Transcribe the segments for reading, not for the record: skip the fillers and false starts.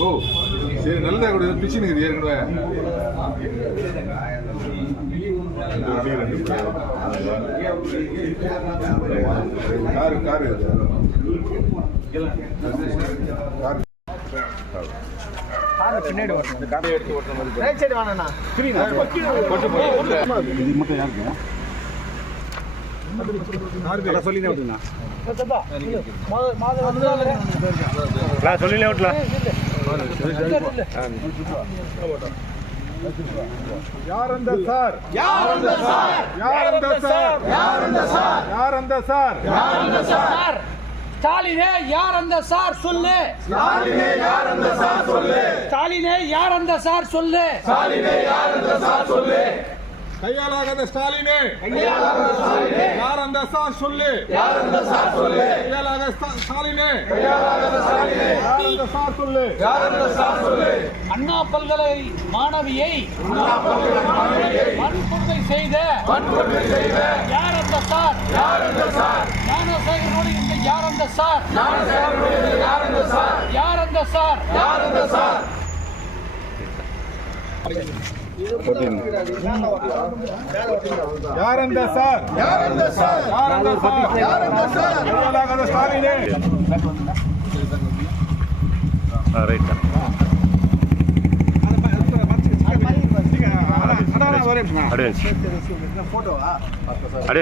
ஓ சரி நல்லதா கூட பிச்சு நிக்குது ஏற்கனவே காரு காரு பின்னாடி ஓட்டணும் காரை எடுத்து ஓட்டுற மாதிரி ரைட் சைடு வாங்கண்ணா இது மட்டும் யாருக்கு சொல்லினே விட்டுண்ணா சொல்லினே விட்டுலாம் யார் அந்த சார் யார் அந்த சார் யார் அந்த சார் யார் அந்த சார் யார் அந்த சார் யார் அந்த சார் ஸ்டாலினே யார் அந்த சார் சொல்லு ஸ்டாலினே யார் அந்த சார் சொல்லு ஸ்டாலினே யார் அந்த சார் சொல்லு ஸ்டாலினே யார் அந்த சார் சொல்லு கையாலாகாத ஸ்டாலினே கையாலாகாத ஸ்டாலினே யார் அந்த சார் சொல்லு யார் அந்த சார் சொல்லு கையாலாகாத ஸ்டாலினே கையாலாகாத ஸ்டாலினே யார் அந்த சார் சொல்லு யார் அந்த சார் சொல்லு அண்ணா பல்கலை மாணவியை வன்கொடுமை செய்த யார் அந்த சார் யார் அந்த சார் ஞானசேகரோடு இருந்த யார் அந்த சார் ஞானசேகரோடு இருந்த யார் அந்த சார் யார் அந்த சார் யார் அந்த சார் யார் அந்த சார் யார் அந்த சார் யார் அந்த சார் யார் அந்த சார் கையாலாகாத ஸ்டாலினே ரைட்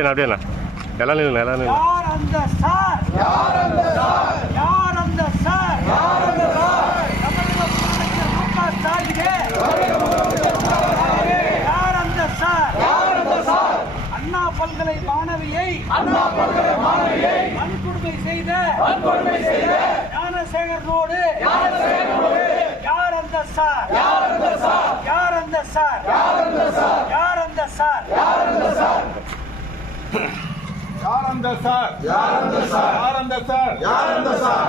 அப்படியே எல்லாம் யார் அந்த சார் யார் அந்த சார் யார் அந்த சார் யார் அந்த சார் யார் அந்த சார் யார் அந்த சார் அண்ணா பல்கலை மாணவியை வன்கொடுமை செய்த ஞானசேகரோடு யார் அந்த சார் யார் அந்த சார் யார் அந்த சார் யார் அந்த சார் யார் அந்த சார் யார் அந்த சார் யார் அந்த சார் யார் அந்த சார் யார் அந்த சார் யார் அந்த சார்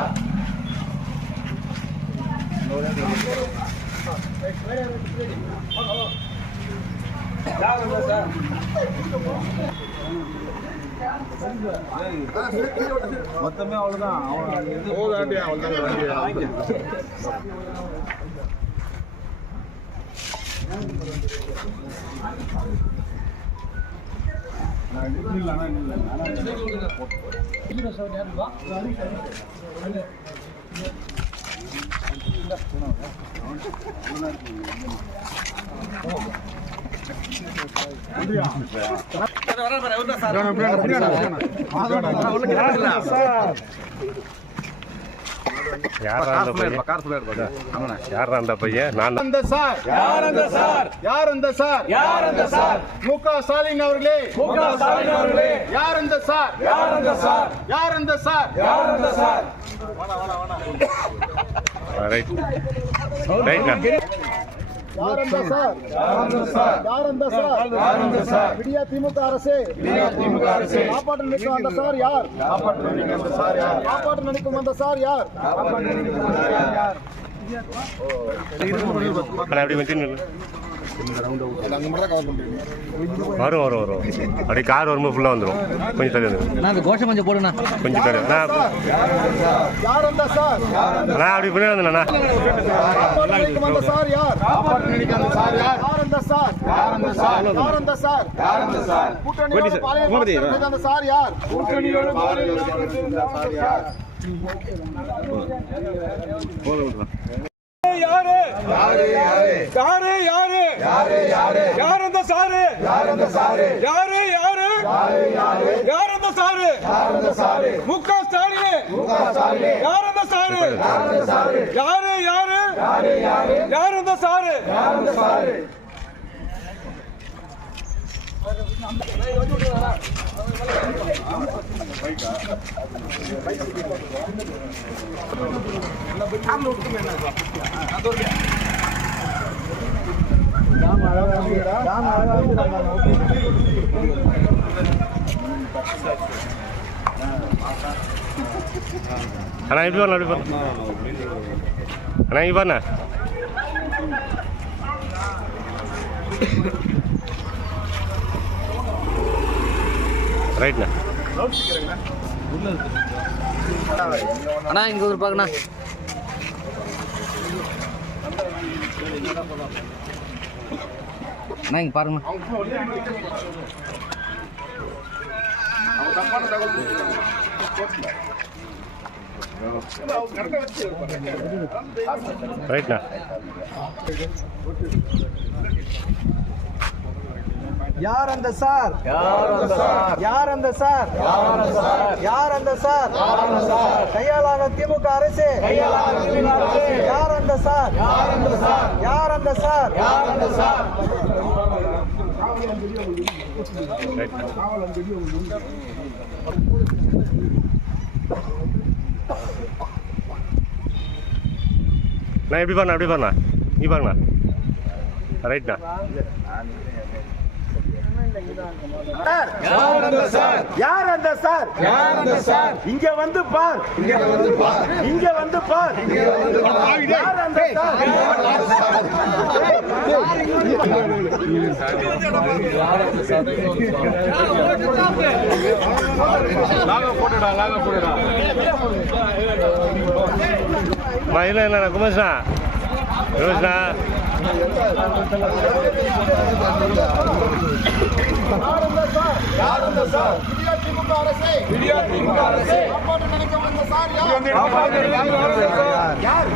மொத்தமே அவ்வளவுதான் யார் அந்த பையன் நான் அந்த சார் யார் அந்த சார் யார் அந்த சார் யார் அந்த சார் முக ஸ்டாலின் அவர்களே யார் அந்த சார் யார் அந்த சார் யார் அந்த சார் யார் அந்த சார் ரைட் ரைட் யார் அந்த சார் யார் அந்த சார் யார் அந்த சார் யார் அந்த சார் விடியா திமுக அரசே காப்பாற்ற நினைக்கும் அந்த சார் யார் காப்பாற்ற நினைக்கும் அந்த சார் யார் அப்படி வரும் அப்படி கார் வரும்போது ஃபுல்லாக வந்துடும் கொஞ்சம் தள்ளி வந்து கோஷம் கொஞ்சம் போடுண்ணா கொஞ்சம் தள்ளி யார் அந்த சார் நான் அப்படி பின்னாடி வந்தேண்ணா காப்பாற்ற நினைக்கும் அந்த சார் யார் காப்பாற்ற நினைக்கும் அந்த சார் யார் யார் அந்த சார் யார் அந்த சார் யார் அந்த சார் யார் அந்த சார் கூட்டணியோடு பாளையம் அந்த சார் யார் கூட்டணியோடு பாளையம் சார் யார் யாரு யாரு யாரு யாரு யாரு யாரு யார் அந்த சாரு யார் அந்த சாரு யாரு யாரு யாரு யாரு யார் அந்த சாரு யார் அந்த சாரு முக ஸ்டாலினே யார் அந்த சாரு யார் அந்த சாரு யாரு யாரு யாரு யாரு யார் அந்த சாரு யார் அந்த சாரு அண்ணா இப்படி வரலாம் அண்ணா இங்கே பாருண்ணா ரைட்ண்ணா அண்ணா இங்கே ஒரு பாக்கண்ணா நான் இங்க பாருங்க. ரைட்ண்ணா. யார் அந்த சார்? யார் அந்த சார்? யார் அந்த சார்? யார் அந்த சார்? கையாளாத திமுக அரசு. யார் அந்த சார்? யார் அந்த சார்? யார் அந்த சார்? நான் எப்படி பாருண்ணா நீ பாருண்ணா. ரைட்ண்ணா. யார் அந்த சார்? யார் அந்த சார்? யார் அந்த சார்? இங்க வந்து பார். இங்க வந்து பார். யார் அந்த சார்? இல்லை இல்லைண்ணா குமேஷ்ண்ணா. ரோஷ்ண்ணா. யார் அந்த சார்? திமுக அரசே. யார்?